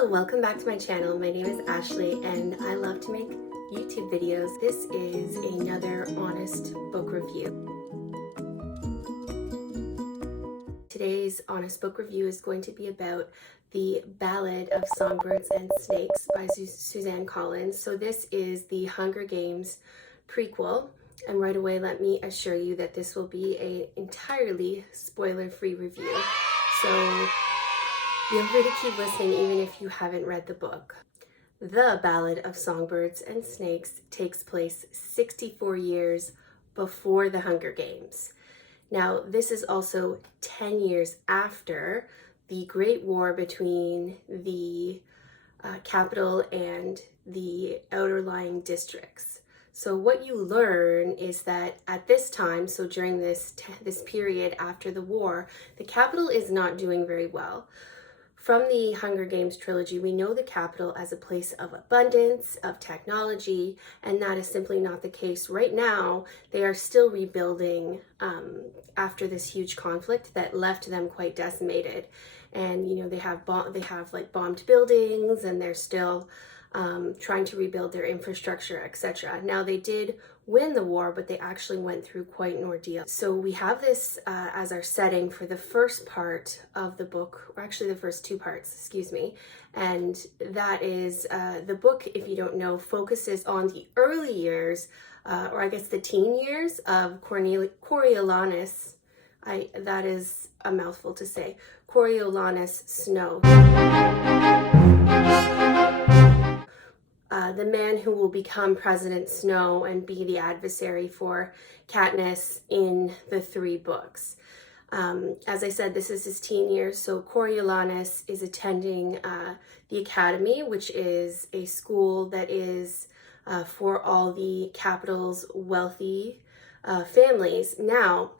Hello, welcome back to my channel. My name is Ashley and I love to make YouTube videos. This is another honest book review. Today's honest book review is going to be about the Ballad of Songbirds and Snakes by Suzanne Collins. So this is the Hunger Games prequel, and right away let me assure you that this will be an entirely spoiler-free review. So feel free to keep listening even if you haven't read the book. The Ballad of Songbirds and Snakes takes place 64 years before the Hunger Games. Now, this is also 10 years after the Great War between the capital and the outer-lying districts. So what you learn is that at this time, so during this period after the war, the capital is not doing very well. From the Hunger Games trilogy, we know the capital as a place of abundance, of technology, and that is simply not the case. Right now, they are still rebuilding after this huge conflict that left them quite decimated. And you know, they have like bombed buildings, and they're still trying to rebuild their infrastructure, etc. Now, they did win the war, but they actually went through quite an ordeal. So we have this as our setting for the first part of the book, or actually the first two parts, excuse me. And that is the book, if you don't know, focuses on the early years, or I guess the teen years of Coriolanus. That is a mouthful to say. Coriolanus Snow. The man who will become President Snow and be the adversary for Katniss in the three books. As I said, this is his teen years, so Coriolanus is attending the academy, which is a school that is for all the capital's wealthy families. Now,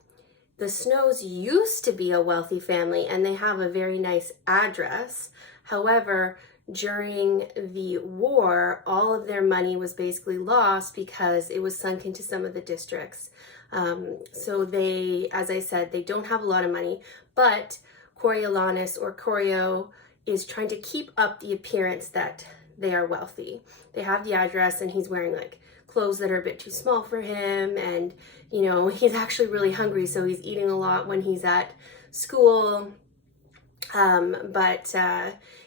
the Snows used to be a wealthy family and they have a very nice address. However, during the war, all of their money was basically lost because it was sunk into some of the districts. So they, as I said, they don't have a lot of money, but Coriolanus, or Corio, is trying to keep up the appearance that they are wealthy. They have the address and he's wearing like clothes that are a bit too small for him, and you know, he's actually really hungry, so he's eating a lot when he's at school.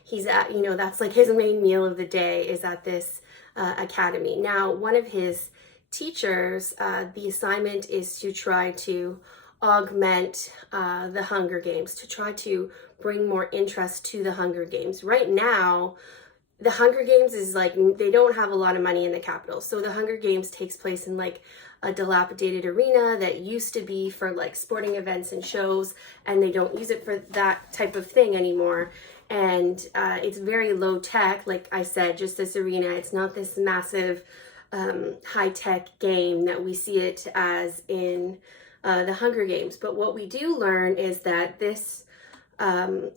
He's at, you know, that's like his main meal of the day is at this academy. Now, one of his teachers, the assignment is to try to augment the Hunger Games, to try to bring more interest to the Hunger Games. Right now, the Hunger Games is like, they don't have a lot of money in the capital. So the Hunger Games takes place in like a dilapidated arena that used to be for like sporting events and shows, and they don't use it for that type of thing anymore. And it's very low tech, like I said, just this arena. It's not this massive high-tech game that we see it as in the Hunger Games. But what we do learn is that this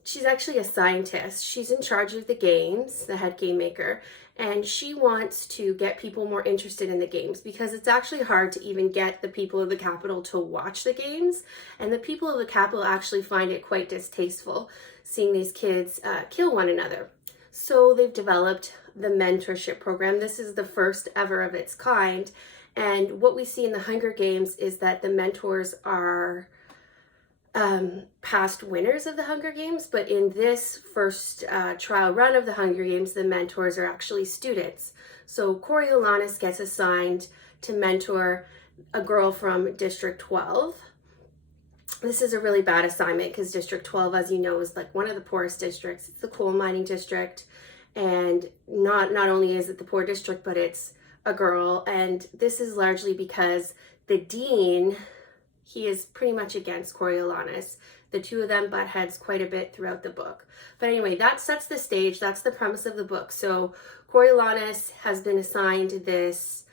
she's actually a scientist. She's in charge of the games, the head game maker, and she wants to get people more interested in the games because it's actually hard to even get the people of the capital to watch the games, and the people of the capital actually find it quite distasteful seeing these kids kill one another. So they've developed the mentorship program. This is the first ever of its kind, and what we see in the Hunger Games is that the mentors are past winners of the Hunger Games, but in this first trial run of the Hunger Games, the mentors are actually students. So Coriolanus gets assigned to mentor a girl from District 12. This is a really bad assignment because District 12, as you know, is like one of the poorest districts. It's the coal mining district, and not only is it the poor district, but it's a girl. And this is largely because the dean, he is pretty much against Coriolanus. The two of them butt heads quite a bit throughout the book. But anyway, that sets the stage. That's the premise of the book. So Coriolanus has been assigned this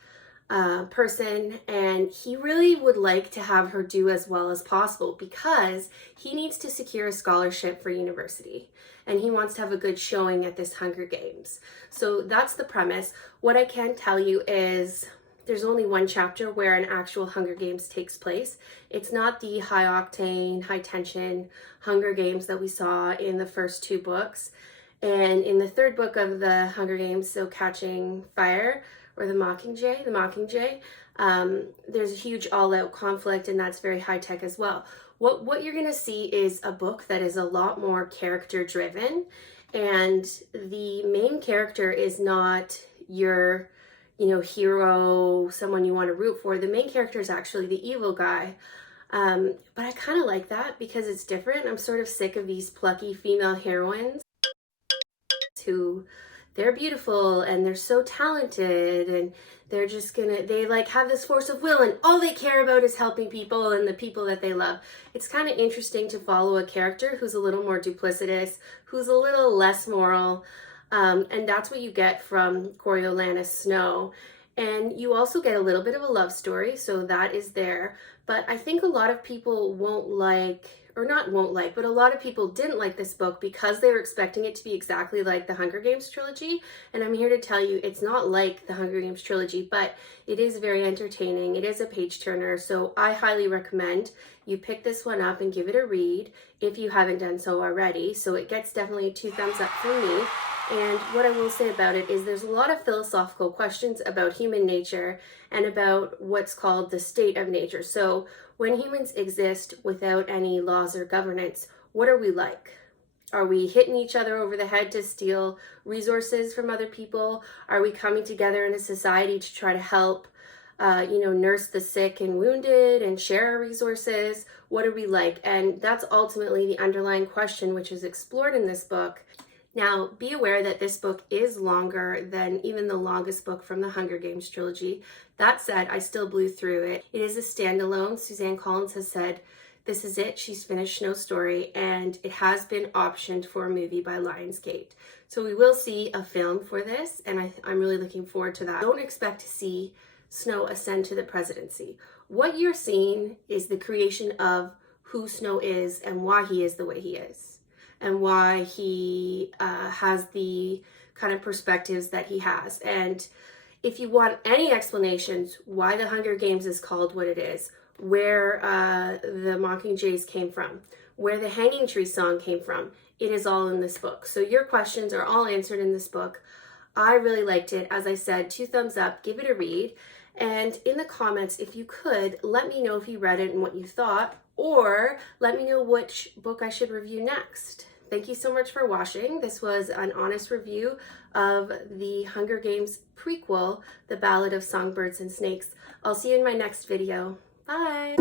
person, and he really would like to have her do as well as possible because he needs to secure a scholarship for university, and he wants to have a good showing at this Hunger Games. So that's the premise. What I can tell you is there's only one chapter where an actual Hunger Games takes place. It's not the high-octane, high-tension Hunger Games that we saw in the first two books. And in the third book of the Hunger Games, so Catching Fire, or the Mockingjay, there's a huge all-out conflict, and that's very high-tech as well. What you're going to see is a book that is a lot more character-driven, and the main character is not your, hero, someone you want to root for. The main character is actually the evil guy. But I kind of like that because it's different. I'm sort of sick of these plucky female heroines who they're beautiful and they're so talented and they're just they like have this force of will and all they care about is helping people and the people that they love. It's kind of interesting to follow a character who's a little more duplicitous, who's a little less moral, and that's what you get from Coriolanus Snow. And you also get a little bit of a love story, so that is there. But I think a lot of people but a lot of people didn't like this book because they were expecting it to be exactly like the Hunger Games trilogy. And I'm here to tell you it's not like the Hunger Games trilogy, but it is very entertaining. It is a page turner, so I highly recommend you pick this one up and give it a read if you haven't done so already. So it gets definitely 2 thumbs up from me. And what I will say about it is there's a lot of philosophical questions about human nature and about what's called the state of nature. So when humans exist without any laws or governance, what are we like? Are we hitting each other over the head to steal resources from other people? Are we coming together in a society to try to help, nurse the sick and wounded and share our resources? What are we like? And that's ultimately the underlying question which is explored in this book. Now, be aware that this book is longer than even the longest book from the Hunger Games trilogy. That said, I still blew through it. It is a standalone. Suzanne Collins has said, this is it. She's finished Snow's story, and it has been optioned for a movie by Lionsgate. So we will see a film for this, and I'm really looking forward to that. Don't expect to see Snow ascend to the presidency. What you're seeing is the creation of who Snow is and why he is the way he is, and why he has the kind of perspectives that he has. And if you want any explanations why the Hunger Games is called what it is, where the Mockingjays came from, where the Hanging Tree song came from, it is all in this book. So your questions are all answered in this book. I really liked it. As I said, 2 thumbs up, give it a read. And in the comments, if you could, let me know if you read it and what you thought, or let me know which book I should review next. Thank you so much for watching. This was an honest review of the Hunger Games prequel, The Ballad of Songbirds and Snakes. I'll see you in my next video. Bye!